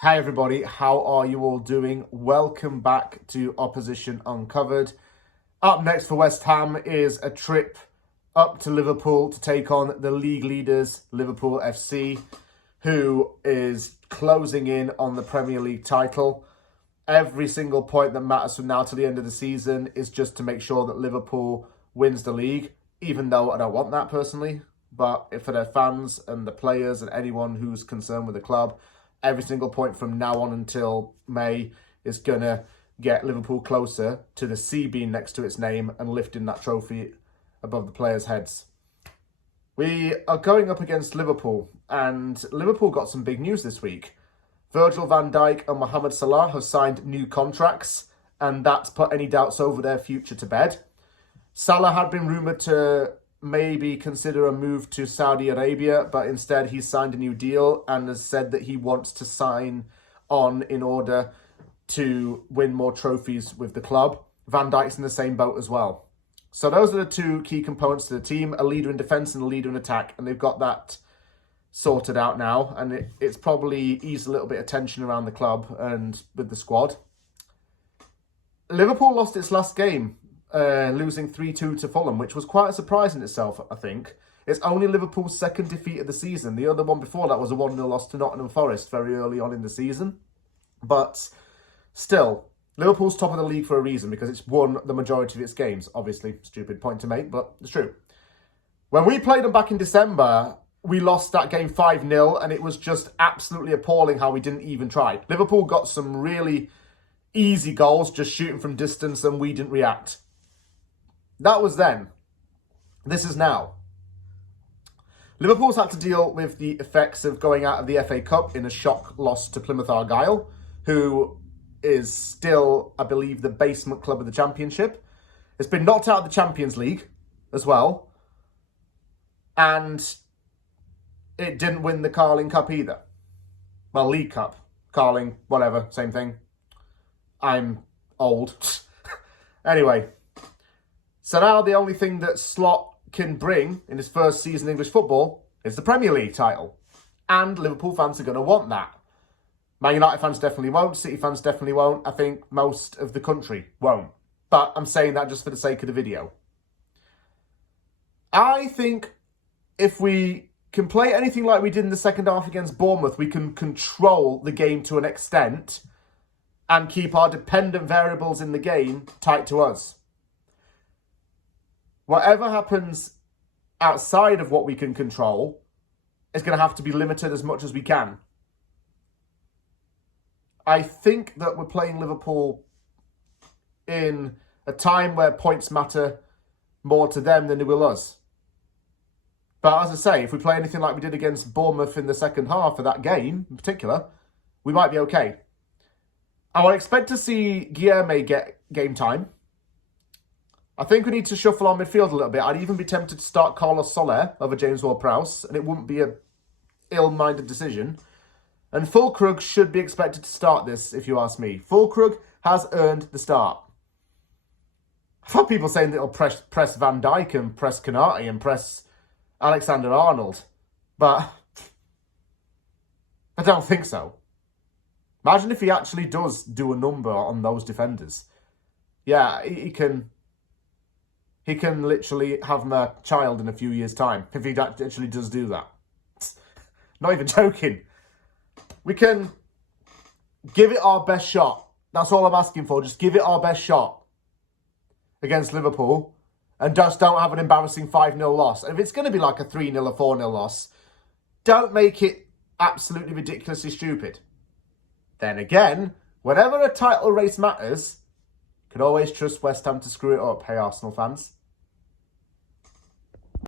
Hi everybody, how are you all doing? Welcome back to Opposition Uncovered. Up next for West Ham is a trip up to Liverpool to take on the league leaders, Liverpool FC, who is closing in on the Premier League title. Every single point that matters from now to the end of the season is just to make sure that Liverpool wins the league, even though I don't want that personally. But for their fans and the players and anyone who's concerned with the club, every single point from now on until May is going to get Liverpool closer to the C being next to its name and lifting that trophy above the players' heads. We are going up against Liverpool, and Liverpool got some big news this week. Virgil van Dijk and Mohamed Salah have signed new contracts, and that's put any doubts over their future to bed. Salah had been rumoured to maybe consider a move to Saudi Arabia, but instead he's signed a new deal and has said that he wants to sign on in order to win more trophies with the club. Van Dijk's in the same boat as well. So those are the two key components to the team, a leader in defence and a leader in attack, and they've got that sorted out now, and it's probably eased a little bit of tension around the club and with the squad. Liverpool lost its last game, losing 3-2 to Fulham, which was quite a surprise in itself, I think. It's only Liverpool's second defeat of the season. The other one before that was a 1-0 loss to Nottingham Forest very early on in the season. But still, Liverpool's top of the league for a reason, because it's won the majority of its games. Obviously, stupid point to make, but it's true. When we played them back in December, we lost that game 5-0, and it was just absolutely appalling how we didn't even try. Liverpool got some really easy goals, just shooting from distance, and we didn't react. That was then. This is now. Liverpool's had to deal with the effects of going out of the FA Cup in a shock loss to Plymouth Argyle, who is still, I believe, the basement club of the Championship. It's been knocked out of the Champions League as well. And it didn't win the Carling Cup either. Well, League Cup. Carling, whatever, same thing. I'm old. Anyway. So now the only thing that Slot can bring in his first season in English football is the Premier League title. And Liverpool fans are going to want that. Man United fans definitely won't. City fans definitely won't. I think most of the country won't. But I'm saying that just for the sake of the video. I think if we can play anything like we did in the second half against Bournemouth, we can control the game to an extent and keep our dependent variables in the game tight to us. Whatever happens outside of what we can control is going to have to be limited as much as we can. I think that we're playing Liverpool in a time where points matter more to them than they will us. But as I say, if we play anything like we did against Bournemouth in the second half of that game in particular, we might be okay. I would expect to see Guilherme get game time. I think we need to shuffle our midfield a little bit. I'd even be tempted to start Carlos Soler over James Ward-Prowse, and it wouldn't be a ill-minded decision. And Fulkrug should be expected to start this, if you ask me. Fulkrug has earned the start. I've had people saying that he'll press Van Dijk and press Konate and press Alexander-Arnold, but I don't think so. Imagine if he actually does do a number on those defenders. Yeah, he can literally have my child in a few years' time, if he actually does do that. Not even joking. We can give it our best shot. That's all I'm asking for. Just give it our best shot against Liverpool. And just don't have an embarrassing 5-0 loss. And if it's going to be like a 3-0 or 4-0 loss, don't make it absolutely ridiculously stupid. Then again, whenever a title race matters, you can always trust West Ham to screw it up. Hey, Arsenal fans.